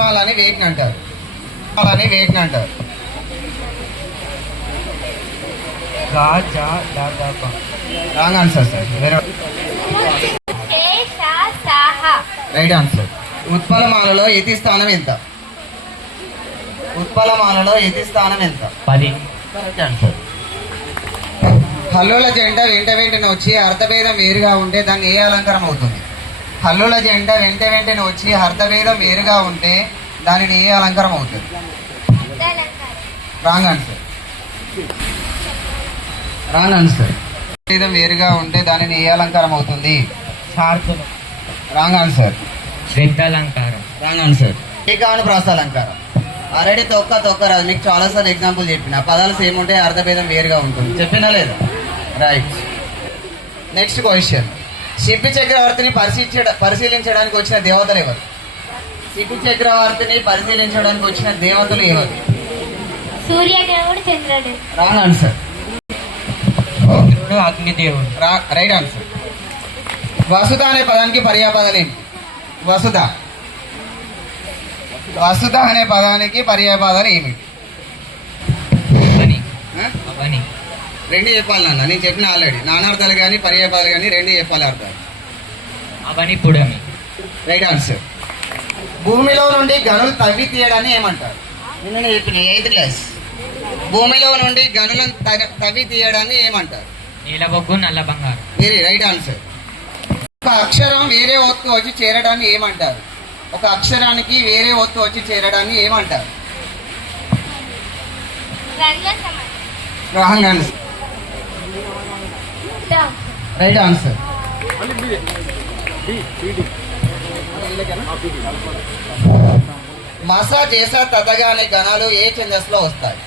పుష్పాలని వేటిని అంటారు? పుష్పాలని వేటిని అంటారు? Wrong answer sir. Right answer. ఉత్పలమాలలో యతి స్థానం ఎంత? ఉత్పలమాలలో యతి స్థానం ఎంత? 10. Correct answer. హల్లుల జంట వెంట వెంటనే వచ్చి అర్థభేదం వేరుగా ఉంటే దాన్ని ఏ అలంకారం అవుతుంది? హల్లుల జంట వెంట వెంటనే వచ్చి అర్థభేదం వేరుగా ఉంటే దానిని ఏ అలంకారం అవుతుంది? Wrong answer. Wrong answer. భేదం వేరుగా ఉంటే దానిని ఏ అలంకారం అవుతుంది? Wrong answer. శ్రద్ధాలంకారం. Wrong answer. ఏకానుప్రాస అలంకారం. ఆల్రెడీ తొక్క రాదు, మీకు చాలాసార్లు ఎగ్జాంపుల్ చెప్పిన. పదాలు సేమ్ ఉంటే అర్థభేదం వేరుగా ఉంటుంది. చెప్పినా లేదా? రైట్. Next question. శిపి చక్రవర్తిని పరిశీలించడానికి వచ్చిన దేవతలు ఎవరు? శిపి చక్రవర్తిని పరిశీలించడానికి వచ్చిన దేవతలు ఎవరు? సూర్యదేవుడు, చంద్రుడు. Wrong answer. అగ్నిదేవుడు. Right answer. వసుధ అనే పదానికి పర్యాపదాలు ఏంటి? వసుధ అనే పదానికి పర్యాపదాలు ఏమిటి? రెండు చెప్పాలి నాన్న, నేను చెప్పిన ఆల్రెడీ. నానార్థాలు కానీ పర్యాపదాలు కానీ రెండు చెప్పాలి అర్థాలు. అవని పుడమి. Right answer. భూమిలో నుండి గనులు తవ్వి తీయడాన్ని ఏమంటారు? నేను చెప్పిన 8th క్లాస్. భూమిలో నుండి గనులను తవ్వి తీయడాన్ని ఏమంటారు? నీలబొగ్గు, నల్ల బంగారం. Very right answer. ఒక అక్షరం వేరే ఒత్తు వచ్చి చేరడాన్ని ఏమంటారు? ఒక అక్షరానికి వేరే ఒత్తు వచ్చి చేరడాన్ని ఏమంటారు? Wrong answer. Right answer. మసా చేసా తతగానే గణాలు ఏ ఛందస్సులో వస్తాయి?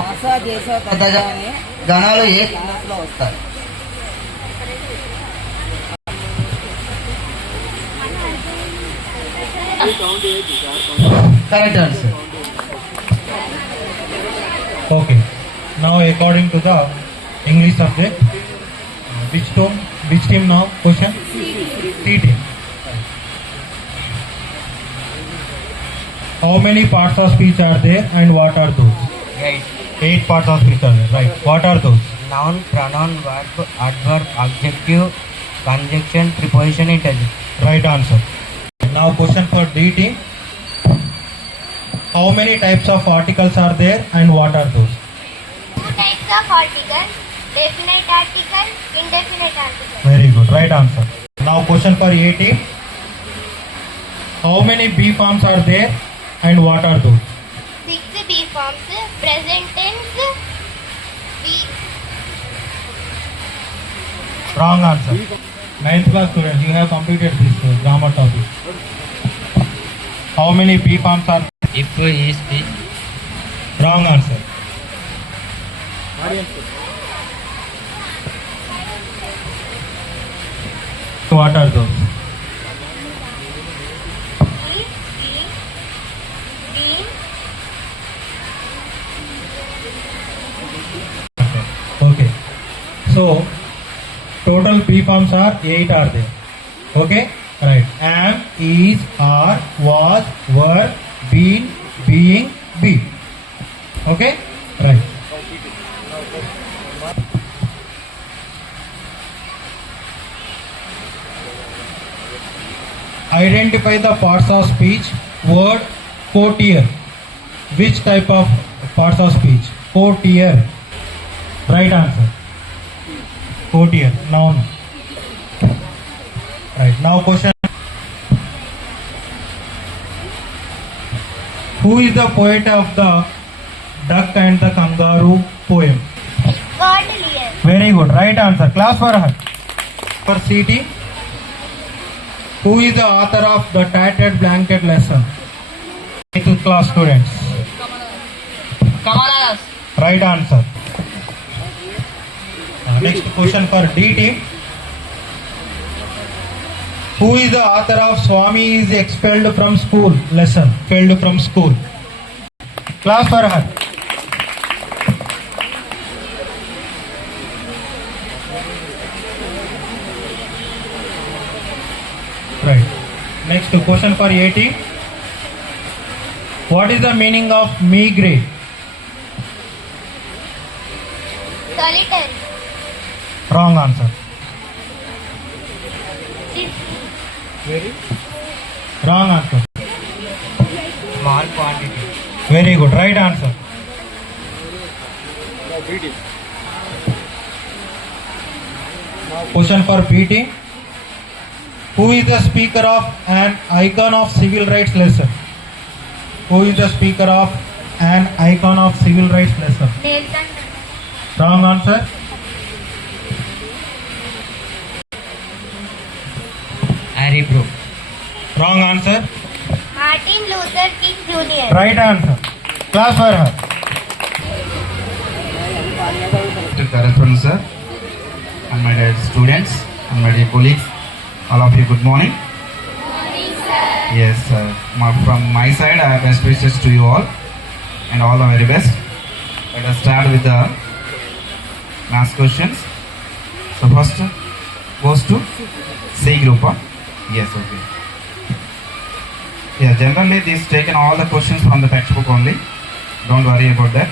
మసా చేసా తతగానే గణాలు ఏ ఛందస్సులో వస్తాయి? Correct answer. Okay. Now, according to the English subject, which team now? Question. C team. How many parts of speech are there and what are those? 8 parts of speech are there. Right. What are those? Noun, pronoun, verb, adverb, adjective, conjunction, preposition, interjection. Right answer. Now, question for D team. How many types of articles are there and what are those? 2 types of articles: definite article, indefinite article. Very good. Right answer. Now, question for A team. How many B forms are there and what are those? 6 B forms: present tense, B. Wrong answer. 9th class students, you have completed this grammar topic. How many B forms are? If, is, be. Wrong answer. What are those? Okay. So, total P forms are 8 are there. Okay? Right. Am, is, are, was, were, been, being, be. Okay? Right. Identify the parts of speech. Word courtier. Which type of parts of speech? Courtier. Right answer. Courtier. Noun. Right. Now question. Who is the poet of the Duck and the Kangaroo poem? Baudelaire. Very good. Right answer. Class for her. For CT. Who is the author of the Tattered Blanket lesson? 8th class students. Kamalas. Right answer. Next question for D team. Who is the author of Swami is expelled from school lesson? Expelled from school. Class for her. Right. Next question for A team. What is the meaning of migrate? Solitary. Wrong answer. Wrong answer. Small quantity. Very good. Right answer. Question for PT. Who is the speaker of an icon of civil rights lesson? Who is the speaker of an icon of civil rights lesson? Nelson. Wrong answer. Harry Brook. Wrong answer. Martin Luther King Jr. Right answer. Class for her. To correspondence, sir, and my dear students, and my dear colleagues, all of you, good morning. Yes, from my side, I have best wishes to you all, and all the very best. Let us start with the math questions. So first goes to C group. Yes, okay. Yeah, generally this taken all the questions from the textbook only. Don't worry about that.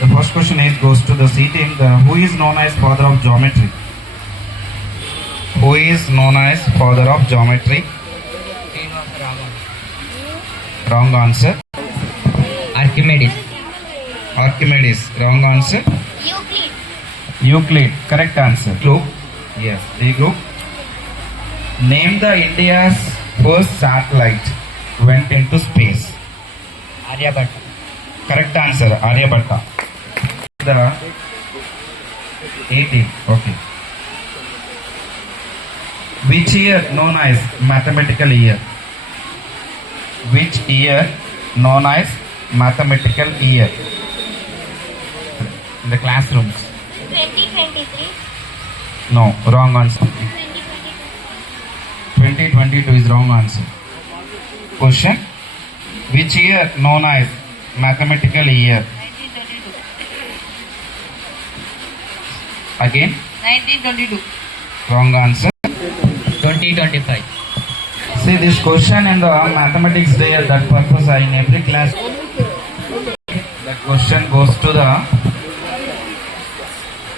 The first question goes to the C team. Who is known as father of geometry? Who is known as father of geometry? Wrong answer. Archimedes. Archimedes. Wrong answer. Euclid. Euclid. Correct answer. Group. Yes. D group. Name the India's first satellite went into space. Aryabhatta. Correct answer. Aryabhatta. The 18. Okay. Which year known as mathematical year? Which year known as mathematical year? In the classrooms. 2023. No, wrong answer. 2022. 2022 is wrong answer. Question. Which year known as mathematical year? 1922. Again, 1922. wrong answer. 2025. See this question in the mathematics day, that purpose in every class. That question goes to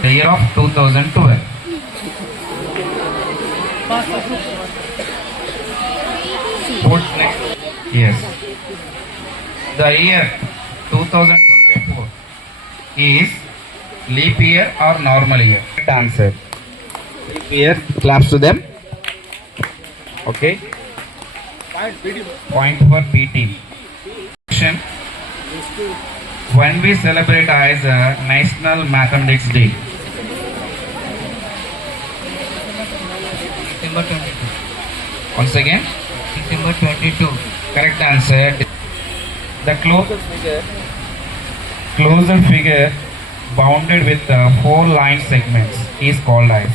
the year of 2012. Put next. Yes. The year 2024 is leap year or normal year? Correct answer. Leap year. Claps to them. Okay. Point for B team. Question. When we celebrate as National Mathematics Day? December 22. Once again. December 22. Correct answer. The closed figure bounded with 4 line segments is called as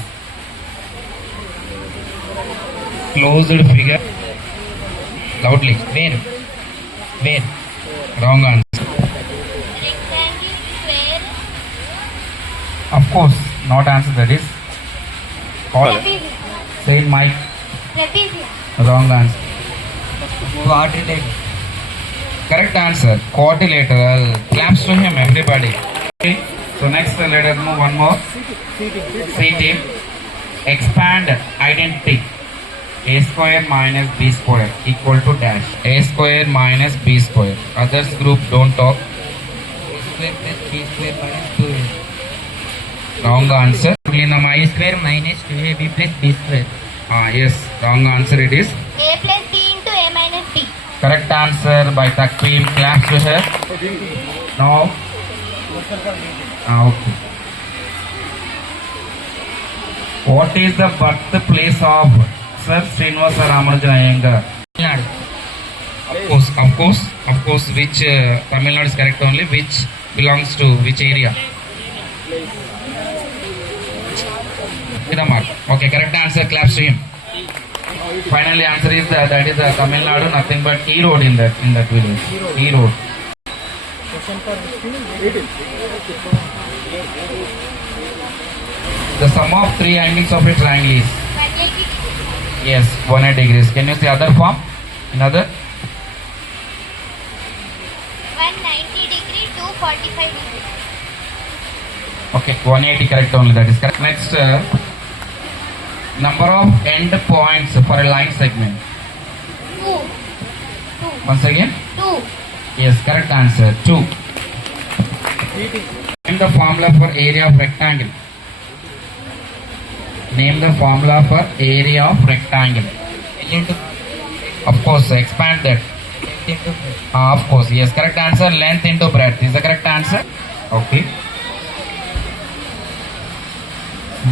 closed figure. Loudly. Where? Where? Wrong answer. Rectangle, square, Of course, not answer that is called trapezium. Saint Mike. Trapezium. Wrong answer. Quadrilateral. Correct answer. Quadrilateral. Claps to him, everybody. Okay. So next, let us move one more. C team. Expand identity. A square minus B square equal to dash. A square minus B square. Others group don't talk. A square plus B square minus 2A. Wrong answer. In the A my square minus 2AB plus B square. yes. Wrong answer it is. A plus B into A minus B. Correct answer by Takveem. Claps to her. No. Okay. What is the birthplace of Sir Srinivasa Ramanujan Iyengar? Tamil Of course. Which Tamil Nadu is correct only. Which belongs to which area? Mark. Okay, correct answer. Claps to him. Finally, answer is that is Tamil Nadu. Nothing but E road in that village. E road. The sum of 3 angles of a triangle is 180. yes 180 degrees. Can you see other form? Another 45 degrees. Okay, 180 correct only, that is correct. Next, number of end points for a line segment. 2. Once again, 2. yes, correct answer, 2. Name the formula for area of rectangle. Name the formula for area of rectangle. L into Of course, expand that. length into breadth. Of course, yes, correct answer, length into breadth is the correct answer. Okay.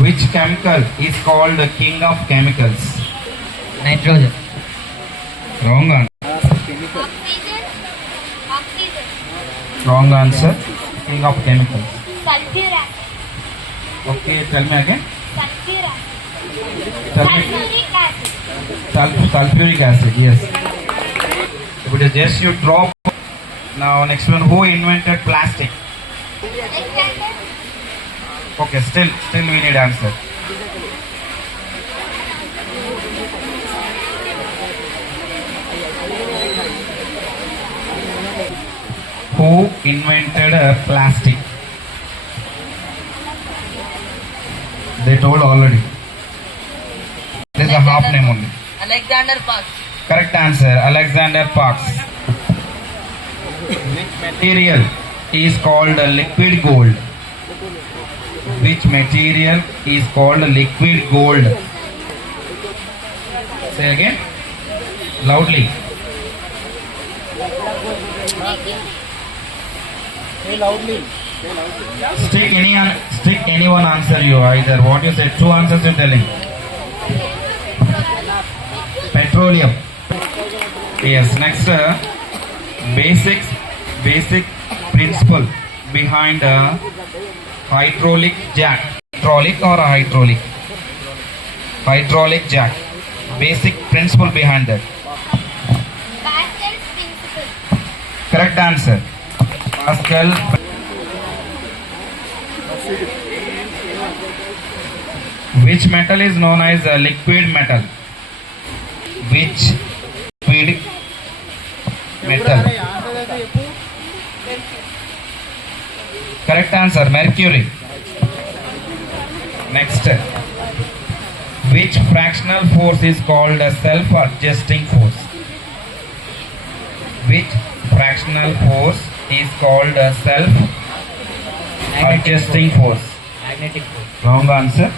Which chemical is called the king of chemicals? Nitrogen. Wrong answer. Oxygen. Oxygen. Wrong answer. King of chemicals. Sulfuric acid. Okay, tell me again. Sulfuric acid. Tell me. Sulfuric acid. Sulfuric acid, yes. If it is just you drop. Now, next one. Who invented plastic? Alexander. Okay, still we need answer. Who invented plastic? They told already. This is a half name only. Alexander Parks. Correct answer, Alexander Parks. Which material is called liquid gold? Which material is called liquid gold? Say again. Loudly. Stick anyone answer you either. What you say? Two answers you're telling. Petroleum. Yes. Next, basic principle behind a hydraulic jack. Hydraulic or a hydraulic? Hydraulic jack. Basic principle behind that. Pascal's principle. Correct answer. Pascal. Which metal is known as a liquid metal? Which liquid metal? Correct answer, mercury. Next, which fractional force is called a self-adjusting force? Which fractional force is called a self-adjusting force? Magnetic force. Wrong answer.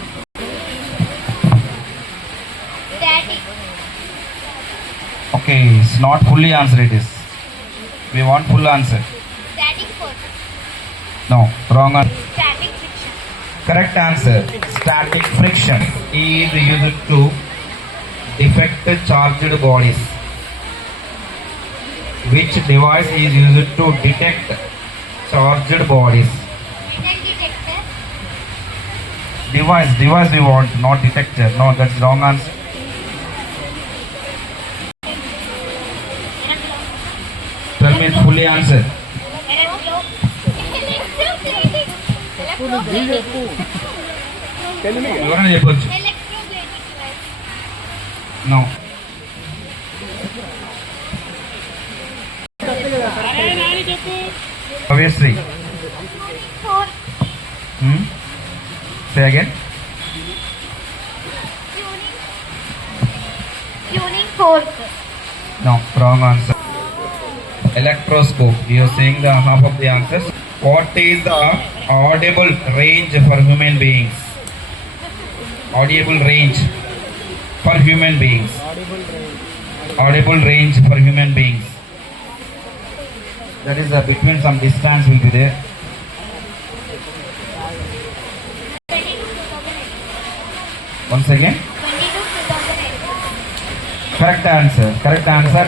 Static. Okay, it's not fully answer it is. We want full answer. Static force. No, wrong answer. Static friction. Correct answer. Static friction is used to defect charged bodies. Which device is used to detect charged bodies? Metal detector. Device we want, not detector. No, that's wrong answer. Tell me fully answer. ఎవరైనా చెప్పొచ్చు. No. Obviously. Say again. Tuning fork. No, wrong answer. Electroscope. You are saying the half of the answers. What is the audible range for human beings? Audible range for human beings. Audible range for human beings. That is between some distance will be there. Once again. 20 to 2008. Correct answer. Correct answer.